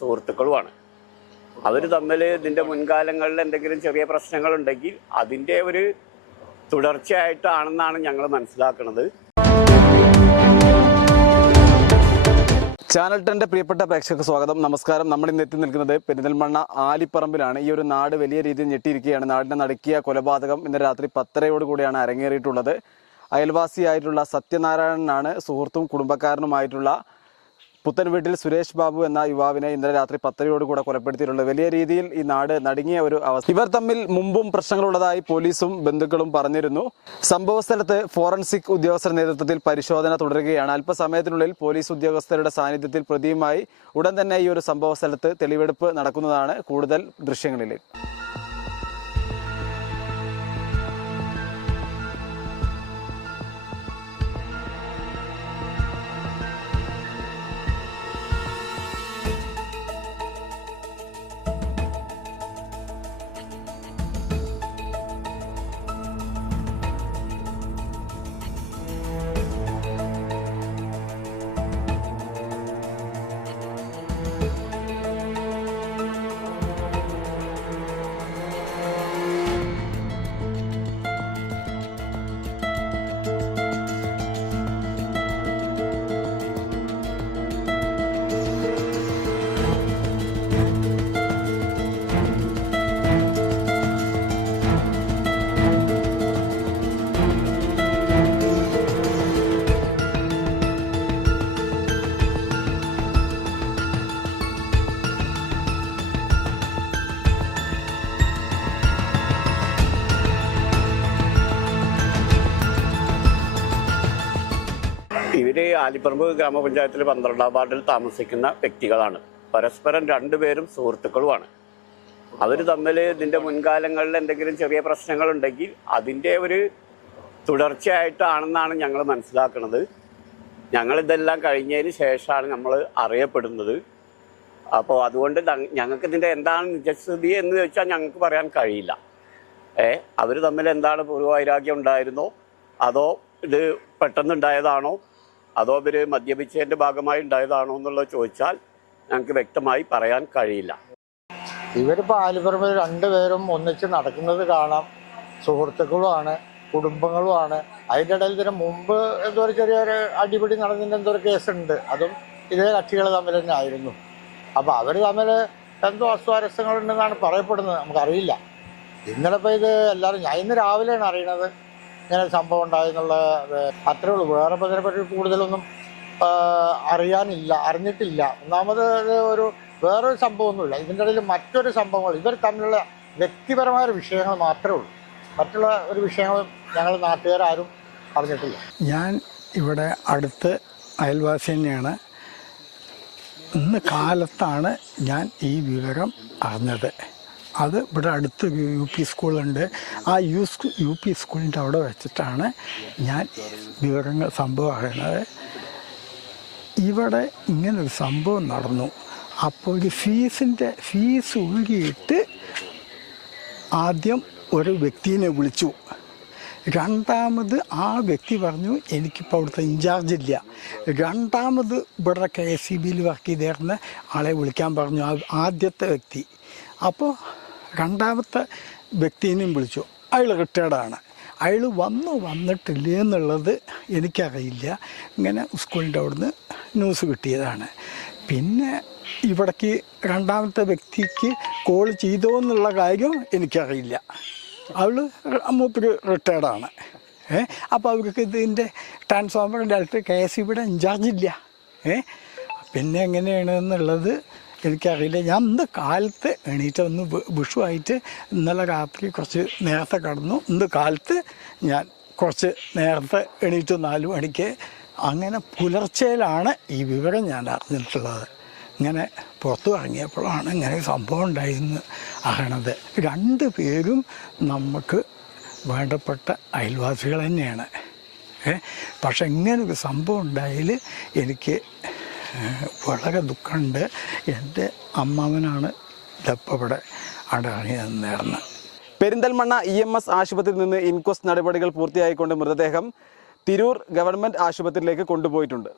സുഹൃത്തുക്കളുമാണ്. അവർ തമ്മിൽ ഇതിൻ്റെ മുൻകാലങ്ങളിൽ എന്തെങ്കിലും ചെറിയ പ്രശ്നങ്ങളുണ്ടെങ്കിൽ അതിൻ്റെ ഒരു തുടർച്ചയായിട്ടാണെന്നാണ് ഞങ്ങൾ മനസ്സിലാക്കുന്നത്. ചാനൽ 10 പ്രിയപ്പെട്ട പ്രേക്ഷകർക്ക് സ്വാഗതം. നമസ്കാരം. നമ്മൾ ഇന്ന് എത്തി നിൽക്കുന്നത് പെരിന്തൽമണ്ണ ആലിപ്പറമ്പിലാണ്. ഈ ഒരു നാട് വലിയ രീതിയിൽ ഞെട്ടിയിരിക്കുകയാണ്. നാടിനെ നടുക്കിയ കൊലപാതകം ഇന്ന് രാത്രി 10:30 അരങ്ങേറിയിട്ടുള്ളത്. അയൽവാസിയായിട്ടുള്ള സത്യനാരായണനാണ് സുഹൃത്തും കുടുംബക്കാരനുമായിട്ടുള്ള പുത്തൻ വീട്ടിൽ സുരേഷ് ബാബു എന്ന യുവാവിനെ ഇന്നലെ രാത്രി 10:30 കൊലപ്പെടുത്തിയിട്ടുള്ളത്. വലിയ രീതിയിൽ ഈ നാട് നടുങ്ങിയ ഒരു അവസ്ഥ. ഇവർ തമ്മിൽ മുമ്പും പ്രശ്നങ്ങളുള്ളതായി പോലീസും ബന്ധുക്കളും പറഞ്ഞിരുന്നു. സംഭവ സ്ഥലത്ത് ഫോറൻസിക് ഉദ്യോഗസ്ഥരുടെ നേതൃത്വത്തിൽ പരിശോധന തുടരുകയാണ്. അല്പസമയത്തിനുള്ളിൽ പോലീസ് ഉദ്യോഗസ്ഥരുടെ സാന്നിധ്യത്തിൽ പ്രതിയുമായി ഉടൻ തന്നെ ഈ ഒരു സംഭവ സ്ഥലത്ത് തെളിവെടുപ്പ് നടക്കുന്നതാണ്. കൂടുതൽ ദൃശ്യങ്ങളിൽ ഇവര് ആലിപ്പറമ്പ് ഗ്രാമപഞ്ചായത്തിലെ 12ാം വാർഡിൽ താമസിക്കുന്ന വ്യക്തികളാണ്. പരസ്പരം രണ്ടുപേരും സുഹൃത്തുക്കളുമാണ്. അവർ തമ്മിൽ ഇതിൻ്റെ മുൻകാലങ്ങളിൽ എന്തെങ്കിലും ചെറിയ പ്രശ്നങ്ങളുണ്ടെങ്കിൽ അതിൻ്റെ ഒരു തുടർച്ചയായിട്ടാണെന്നാണ് ഞങ്ങൾ മനസ്സിലാക്കുന്നത്. ഞങ്ങളിതെല്ലാം കഴിഞ്ഞതിന് ശേഷമാണ് നമ്മൾ അറിയപ്പെടുന്നത്. അപ്പോൾ അതുകൊണ്ട് ഞങ്ങൾക്ക് ഇതിൻ്റെ എന്താണ് നിജസ്ഥിതി എന്ന് ചോദിച്ചാൽ ഞങ്ങൾക്ക് പറയാൻ കഴിയില്ല. അവർ തമ്മിൽ എന്താണ് പൂർവ്വവൈരാഗ്യം ഉണ്ടായിരുന്നോ, അതോ ഇത് പെട്ടെന്നുണ്ടായതാണോ, അതോ ഇവർ മദ്യപിച്ചതിൻ്റെ ഭാഗമായി ഉണ്ടായതാണോ എന്നുള്ളത് ചോദിച്ചാൽ ഞങ്ങൾക്ക് വ്യക്തമായി പറയാൻ കഴിയില്ല. ഇവരിപ്പോൾ ആലിപ്പറമ്പിൽ രണ്ടുപേരും ഒന്നിച്ച് നടക്കുന്നത് കാണാം. സുഹൃത്തുക്കളുമാണ്, കുടുംബങ്ങളുമാണ്. അതിൻ്റെ ഇടയിൽ ഇതിന് മുമ്പ് എന്തോ ഒരു ചെറിയൊരു അടിപിടി നടന്നതിൻ്റെ എന്തോ ഒരു കേസുണ്ട്. അതും ഇതേ കക്ഷികൾ തമ്മിൽ തന്നെ ആയിരുന്നു. അപ്പോൾ അവർ തമ്മിൽ എന്തോ അസ്വാരസ്യങ്ങളുണ്ടെന്നാണ് പറയപ്പെടുന്നത്. നമുക്കറിയില്ല. ഇന്നലെ ഇപ്പോൾ ഇത് എല്ലാവരും ഞാൻ ഇന്ന് രാവിലെയാണ് അറിയണത് ഇങ്ങനെ സംഭവം ഉണ്ടായെന്നുള്ള. അത്രേ ഉള്ളൂ. വേറെ ഇതിനെപ്പറ്റി കൂടുതലൊന്നും അറിഞ്ഞിട്ടില്ല. ഒന്നാമത് ഒരു വേറൊരു സംഭവമൊന്നുമില്ല. ഇതിൻ്റെ ഇടയിൽ മറ്റൊരു സംഭവങ്ങൾ ഇവർ തമ്മിലുള്ള വ്യക്തിപരമായ വിഷയങ്ങൾ മാത്രമേ ഉള്ളൂ. മറ്റുള്ള ഒരു വിഷയങ്ങളും ഞങ്ങൾ നാട്ടുകാരും അറിഞ്ഞിട്ടില്ല. ഞാൻ ഇവിടെ അടുത്ത് അയൽവാസി തന്നെയാണ്. ഇന്ന് കാലത്താണ് ഞാൻ ഈ വിവരം അറിഞ്ഞത്. അത് ഇവിടെ അടുത്ത് UP സ്കൂളുണ്ട്. ആ UP സ്കൂളിൻ്റെ അവിടെ വെച്ചിട്ടാണ് ഞാൻ സംഭവം അറിയുന്നത്. ഇവിടെ ഇങ്ങനൊരു സംഭവം നടന്നു. അപ്പോൾ ഒരു ഫീസ് ഊരിയിട്ട് ആദ്യം ഒരു വ്യക്തിയെ വിളിച്ചു. രണ്ടാമത് ആ വ്യക്തി പറഞ്ഞു എനിക്കിപ്പോൾ അവിടുത്തെ ഇൻചാർജ് ഇല്ല. രണ്ടാമത് ഇവിടെ KSEBയിൽ വർക്ക് ചെയ്തിരുന്ന ആളെ വിളിക്കാൻ പറഞ്ഞു ആദ്യത്തെ വ്യക്തി. അപ്പോൾ രണ്ടാമത്തെ വ്യക്തിനെയും വിളിച്ചു. അയാൾ റിട്ടയർഡാണ്. അയാൾ വന്നിട്ടില്ല എന്നുള്ളത് എനിക്കറിയില്ല. ഇങ്ങനെ സ്കൂളിൻ്റെ അവിടുന്ന് ന്യൂസ് കിട്ടിയതാണ്. പിന്നെ ഇവിടേക്ക് രണ്ടാമത്തെ വ്യക്തിക്ക് കോൾ ചെയ്തോ എന്നുള്ള കാര്യം എനിക്കറിയില്ല. മൂപ്പര് റിട്ടയർഡാണ്. അപ്പോൾ അവർക്ക് ഇതിൻ്റെ ട്രാൻസ്ഫോമറിൻ്റെ അടുത്ത് KSEBിയുടെ ഇൻചാർജില്ല. പിന്നെ എങ്ങനെയാണ് എന്നുള്ളത് എനിക്കറിയില്ല. ഞാൻ ഇന്ന് കാലത്ത് എണീറ്റ് ഒന്ന് വിഷുവായിട്ട് ഇന്നലെ രാത്രി കുറച്ച് നേരത്തെ കിടന്നു. ഇന്ന് കാലത്ത് ഞാൻ കുറച്ച് നേരത്തെ എണീറ്റ് 4 മണിക്ക്. അങ്ങനെ പുലർച്ചയിലാണ് ഈ വിവരം ഞാൻ അറിഞ്ഞിട്ടുള്ളത്. ഇങ്ങനെ പുറത്തു ഇറങ്ങിയപ്പോഴാണ് ഇങ്ങനെ സംഭവം ഉണ്ടായിരുന്നു അറിയണത്. രണ്ടുപേരും നമുക്ക് വേണ്ടപ്പെട്ട അയൽവാസികൾ തന്നെയാണ്. പക്ഷെ ഇങ്ങനൊരു സംഭവം ഉണ്ടായതിൽ എനിക്ക് വളരെ ദുഃഖമുണ്ട്. എൻ്റെ അമ്മാവനാണ് ഇതപ്പോൾ ഇവിടെ അടങ്ങിയെന്നായിരുന്നു. പെരിന്തൽമണ്ണ EMS ആശുപത്രിയിൽ നിന്ന് ഇൻക്വസ്റ്റ് നടപടികൾ പൂർത്തിയായിക്കൊണ്ട് മൃതദേഹം തിരൂർ ഗവൺമെൻറ് ആശുപത്രിയിലേക്ക് കൊണ്ടുപോയിട്ടുണ്ട്.